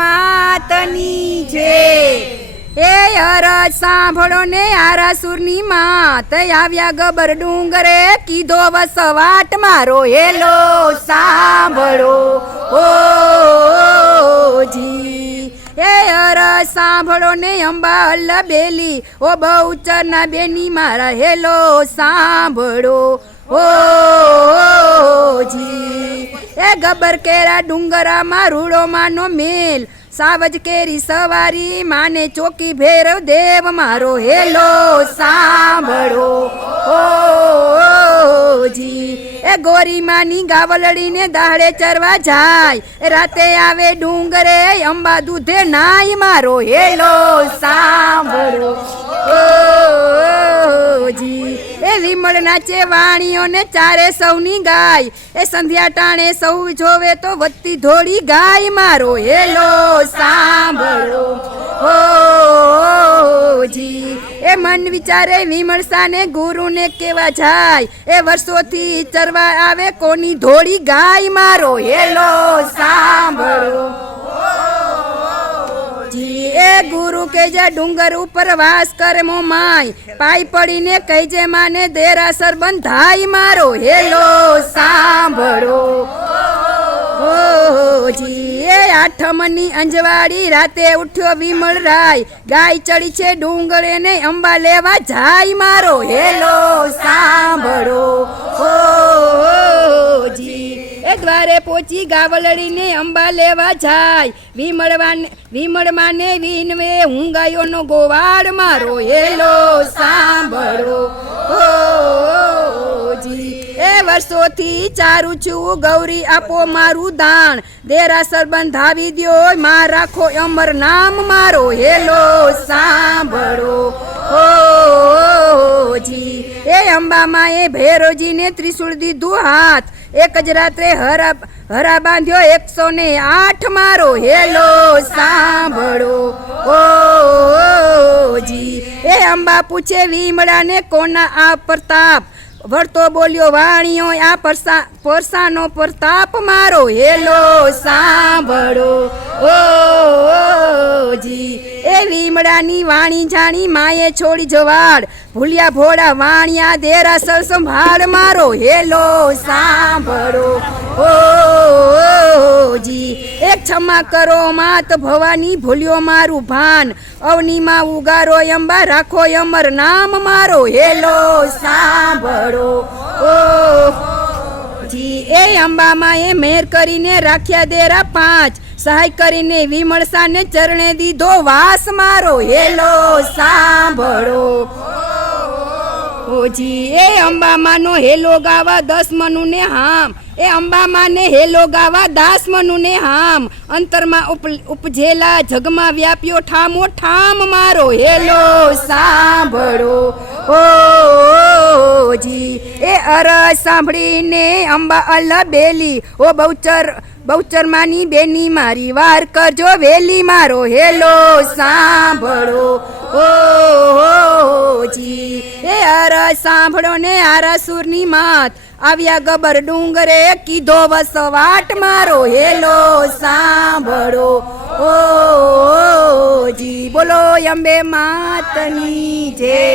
માતની જય। એ અરજ સાંભળો ને આરાસુરની માત આવ્યા ગબર ડુંગરે કીધો વસવાટ મારો હેલો સાંભળો ઓ જી। એ અરજ સાંભળો ને અંબા અલ્લબેલી ઓ બહુચરના બેની મારા હેલો સાંભળો ઓ જી। એ ગબર કેરા ડુંગરામાં રૂડો માનો મેલ સાવજ કેરી સવારી માને ચોકી ભેરવ દેવ મારો હેલો સાંભળો ઓ જી। એ ગોરી માની ગાવલડીને દાહડે ચરવા જાય રાતે આવે ડુંગરે અંબા દૂધે નાય મારો હેલો સાંભળો ઓ જી। એ વિમળ નાચે વાણીઓને ચારે સૌની ગાય એ સંધ્યા ટાણે સૌ જોવે તો વધતી ધોળી ગાય મારો હેલો સાંભળો ઓ જી। એ મન વિચારે વિમળસાને ગુરુને કેવા જાય એ વર્ષોથી ચરવા આવે કોની ધોળી ગાય મારો હેલો સાંભળો જી। એ ગુરુ કે જે ડુંગર ઉપર વાસ કરે મો માય પાઈ પડીને કહેજે માને દેરાસર બંધાય મારો હેલો સાંભળો ઓ જી। એ આઠમની અંજવાડી રાતે ઉઠ્યો વિમળ રાય ગાય ચડી છે ડુંગરે ને અંબા લેવા જાય મારો હેલો સાંભળો ઓ જી। એ દ્વારે પહોંચી ગાવલડીને અંબા લેવા જાય વિમળ માને વિનવે હું ગાયોનો ગોવાળ મારો હેલો સાંભળો ઓ જી। એ વર્ષોથી ચારું છું ગૌરી આપો મારું દાણ દેરાસર બંધાવી દ્યો માં રાખો અમર નામ મારો હેલો સાંભળો ઓ જી। એ અંબામાં એ ભૈરોજીને ત્રિશુળ દીધું હાથ એક જ રાત્રે હરા બાંધ્યો 108 મારો હેલો સાંભળો ઓ જી। એ અંબા પૂછે વિમળાને કોના આ પ્રતાપ વળતો બોલ્યો વાણીઓ આ પરસાનો પ્રતાપ મારો હેલો સાંભળો ઓ જી। એ વિમળાની વાણી જાણી માએ છોડી જવાડ ભૂલ્યા ભોળા વાણિયા દેરાસર સંભાળ મારો હેલો સાંભળો ઓ જી। એક ક્ષમા કરો માત ભવાની ભૂલ્યો મારું ભાન અવનીમાં ઉગારો અંબા રાખો અમર નામ મારો હેલો સાંભળો ઓ જી। એ અંબામાં એ મેર કરીને રાખ્યા દેરા 5 સહાય કરીને વિમળસાને ચરણે દીધો વાસ મારો હેલો સાંભળો ઓજી। એ અંબામાનો હેલો ગાવા 10 મનુને હામ એ અંબામાને હેલો ગાવા 10 મનુને હામ અંતરમાં ઉપજેલા જગમાં વ્યાપ્યો ઠામો ઠામ મારો હેલો સાંભળો ઓ જી। એ અરજ સાંભળીને અંબા અલ્લબેલી ઓ બહુચર માની બેની મારી વાર કરજો વેલી મારો હેલો સાંભળો ઓ જી। એ અરજ સાંભળો ને આરાસુરની માત આવ્યા ગબર ડુંગરે કીધો વસવાટ મારો હેલો સાંભળો ઓ જી। બોલો અંબે માતની જય।